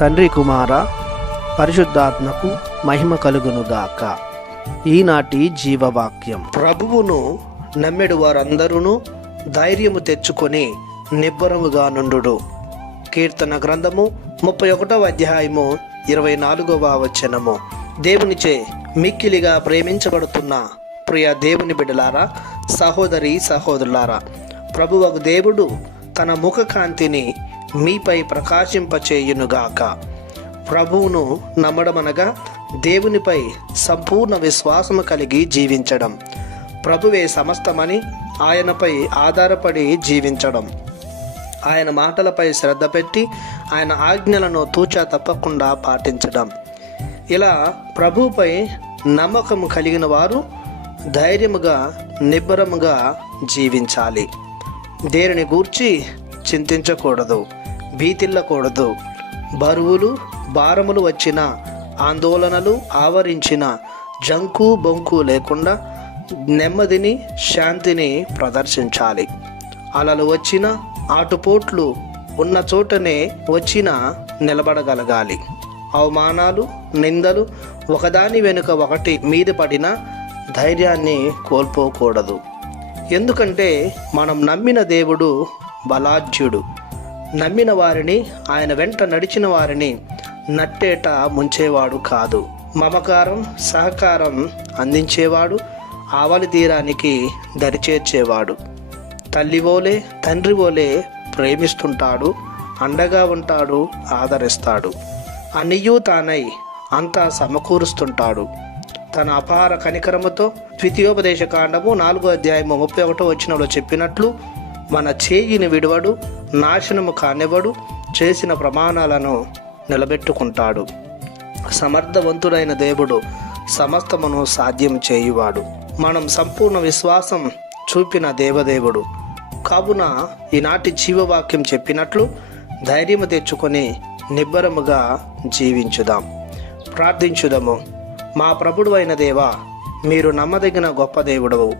తండ్రి కుమార పరిశుద్ధాత్మకు మహిమ కలుగునుగాక. ఈనాటి జీవవాక్యం. ప్రభువును నమ్మెడు వారందరూ ధైర్యము తెచ్చుకొని నిబ్బరముగా నుండు. కీర్తన గ్రంథము 31వ అధ్యాయము 24వ వచనము. దేవునిచే మిక్కిలిగా ప్రేమించబడుతున్న ప్రియ దేవుని బిడ్డలారా, సహోదరి సహోదరులారా, ప్రభువగు దేవుడు తన ముఖ కాంతిని మీపై ప్రకాశింపచేయునుగాక. ప్రభువును నమ్మడమనగా దేవునిపై సంపూర్ణ విశ్వాసము కలిగి జీవించడం, ప్రభువే సమస్తమని ఆయనపై ఆధారపడి జీవించడం, ఆయన మాటలపై శ్రద్ధ పెట్టి ఆయన ఆజ్ఞలను తూచా తప్పకుండా పాటించడం. ఇలా ప్రభువుపై నమ్మకము కలిగిన వారు ధైర్యముగా నిబ్బరముగా జీవించాలి. దేనిని గూర్చి చింతించకూడదు, భీతిల్లకూడదు. బరువులు భారములు వచ్చిన, ఆందోళనలు ఆవరించిన జంకు బొంకు లేకుండా నెమ్మదిని శాంతిని ప్రదర్శించాలి. అలలు వచ్చిన, ఆటుపోట్లు ఉన్న చోటనే వచ్చిన నిలబడగలగాలి. అవమానాలు నిందలు ఒకదాని వెనుక ఒకటి మీద పడిన ధైర్యాన్ని కోల్పోకూడదు. ఎందుకంటే మనం నమ్మిన దేవుడు బలాఢ్యుడు. నమ్మిన వారిని, ఆయన వెంట నడిచిన వారిని నట్టేట ముంచేవాడు కాదు. మమకారం సహకారం అందించేవాడు, ఆవలి తీరానికి దరిచేర్చేవాడు. తల్లివోలే తండ్రివోలే ప్రేమిస్తుంటాడు, అండగా ఉంటాడు, ఆదరిస్తాడు. అన్నియూ తానై అంతా సమకూరుస్తుంటాడు. తన అపార కనికరముతో ద్వితీయోపదేశ కాండము 4వ అధ్యాయము 31వ వచనంలో చెప్పినట్లు మన చేయిని విడువడు, నాశనము కానివ్వడు, చేసిన ప్రమాణాలను నిలబెట్టుకుంటాడు. సమర్థవంతుడైన దేవుడు సమస్తమును సాధ్యం చేయువాడు. మనం సంపూర్ణ విశ్వాసం చూపిన దేవదేవుడు. కావున ఈనాటి జీవవాక్యం చెప్పినట్లు ధైర్యము తెచ్చుకొని నిబ్బరముగా జీవించుదాం. ప్రార్థించుదాము. మా ప్రభుడు అయిన దేవా, మీరు నమ్మదగిన గొప్ప దేవుడవు.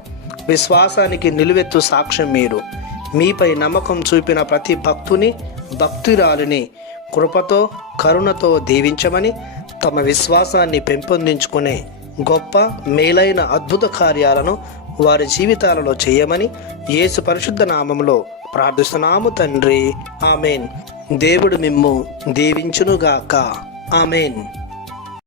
విశ్వాసానికి నిలువెత్తు సాక్ష్యం మీరు. మీపై నమ్మకం చూపిన ప్రతి భక్తుని భక్తురాలిని కృపతో కరుణతో దీవించమని, తమ విశ్వాసాన్ని పెంపొందించుకునే గొప్ప మేలైన అద్భుత కార్యాలను వారి జీవితాలలో చేయమని యేసు పరిశుద్ధ నామములో ప్రార్థిస్తున్నాము తండ్రి. ఆమెన్. దేవుడు మిమ్ము దీవించునుగాక. ఆమెన్.